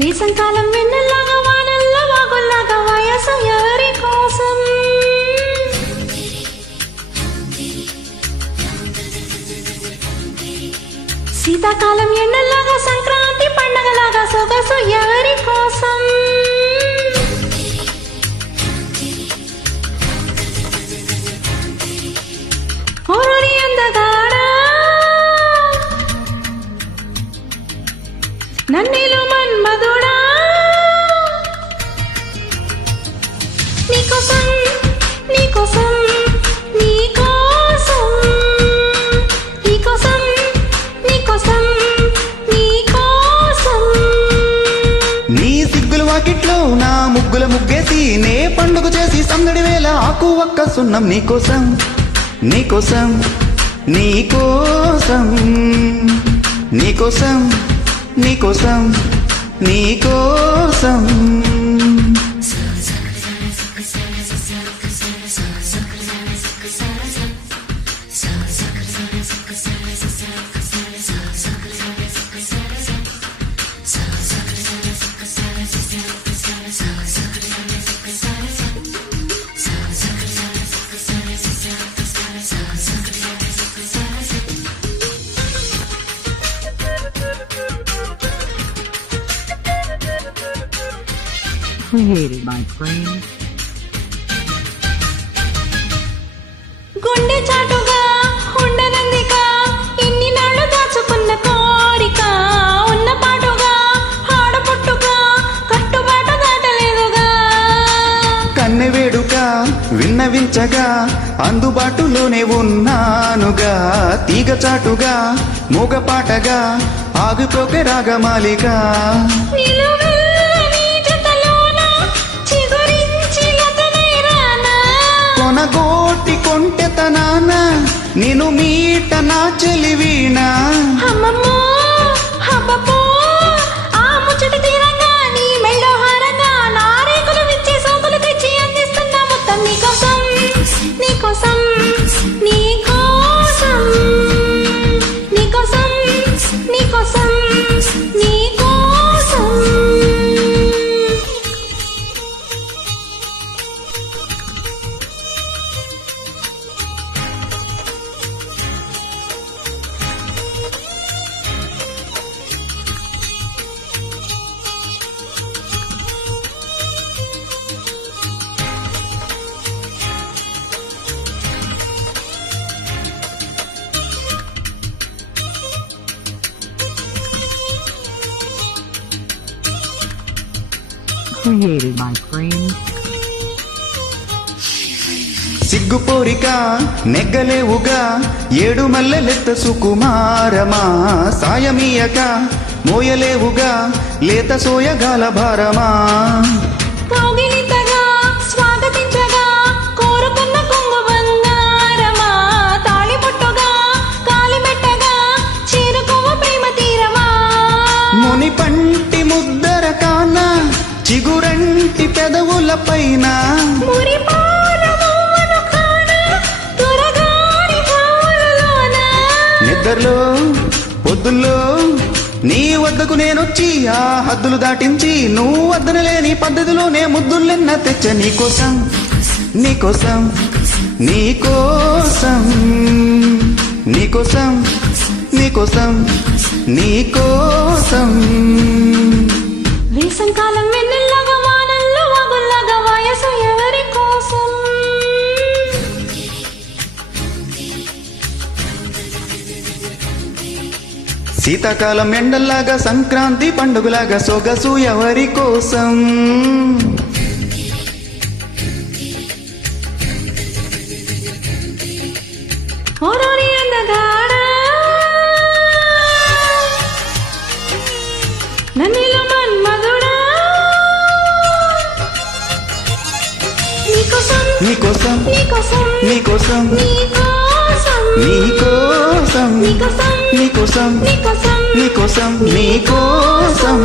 వేసంకాలం వెన్నెల్లాగా వానల్లో వాగుల్లాగా వయసు ఎవరి కోసం? శీతాకాలం ఎండల్లాగా సంక్రాంతి పండగలాగా సొగసు ఎవరి కోసం? ఓరోరి అందగాడా నన్నిలు మన్మధుడా నీకోసం నీకోసం నీకోసం నీకోసం నీకోసం నీకోసం నీ సిగ్గుల వాకిట్లో నా ముగ్గుల ముగ్గేసి నే పండుగ చేసి సందడి వేళ ఆకు ఒక్క సున్నం నీకోసం నీకోసం నీకోసం నీకోసం నీకోసం నీకోసం Created by Frame. గుండె చాటుగా ఉండనందిగా ఇన్ని నాళ్ళు దాచుకున్న కోరిక ఉన్న పాటుగా ఆడపుట్టుగా కట్టుబాటు దాటలేదుగా కన్నె వేడుక విన్నవించగా అందుబాటులోనే ఉన్నానుగా తీగ చాటుగా మూగపాటగా ఆగిపోకే రాగమాలిగా కొనగోటి కొంటెతనాన నేను మీట నా చెలివీణ అమ్మమ్మో అబ్బబ్బో ఆ ముచ్చట తీరంగా నీ మెళ్ళో హారంగా నా రేకులు విచ్చి సోకులు తెచ్చి అందిస్తున్నా మొత్తం నీకోసం నీకోసం నీకోసం నీకోసం నీకోసం నీకోసం Created by Frame. సిగ్గుపోరిక నెగ్గలేవుగా ఏడు మల్లెలెత్త సుకుమారమా సాయమీయక మోయలేవుగా లేత సోయగాల భారమా కౌగిలింతగా స్వాగతించగా కోరుకున్న కొంగు బంగారమా తాళిబొట్టుగా కాలిమెట్టగా చేరుకోవ ప్రేమ తీరమా ముని పంటి ముద్దర కాన చిగురంటి పెదవుల పైన నిద్రలో పొద్దుల్లో నీ వద్దకు నేనొచ్చి ఆ హద్దులు దాటించి నువ్వు వద్దన లేని పద్ధతిలోనే ముద్దులెన్న తెచ్చ నీకోసం నీకోసం నీకోసం నీకోసం నీకోసం నీకోసం వేసంకాలం వెన్నెల్లాగా వానల్లో వాగుల్లాగా వయసు ఎవరి కోసం? శీతాకాలం ఎండల్లాగా సంక్రాంతి పండుగలాగా సొగసు ఎవరి కోసం? ఓరోరి అందగాడా నన్నిలు మన్మధుడా నీకోసం నీకోసం నీకోసం నీకోసం నీకోసం నీకోసం నీకోసం నీకోసం నీకోసం నీకోసం నీకోసం